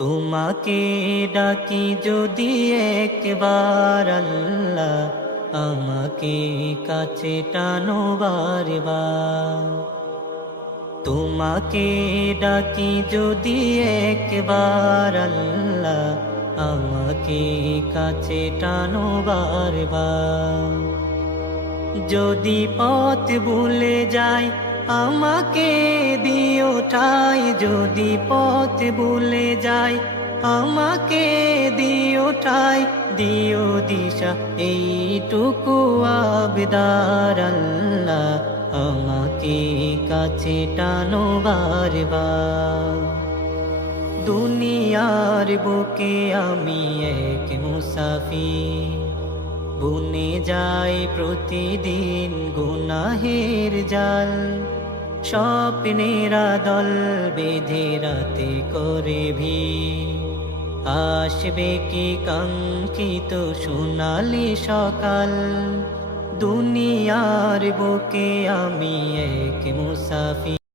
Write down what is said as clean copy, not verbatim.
তোমাকে ডাকি যদি একবার আল্লাহ, আমাকে কাছে টানো বারবার। তোমাকে ডাকি যদি একবার আল্লাহ, আমাকে কাছে টানো বারবার। যদি পথ ভুলে যাই আমাকে দিও ঠাই, যদি পথ ভুলে যাই আমাকে দিও ঠাই, দিও দিশা এইটুকু আবদার আল্লাহ, আমাকে কাছে টানো বারবার। দুনিয়ার বুকে আমি এক মুসাফির, বুনে যায় প্রতিদিন গুনাহের জাল। স্বপ্নেরা দল বেঁধে রাতে করে ভিড়, আসবে কি কাঙ্ক্ষিত সোনালি সকাল। দুনিয়ার বুকে আমি এক মুসাফির।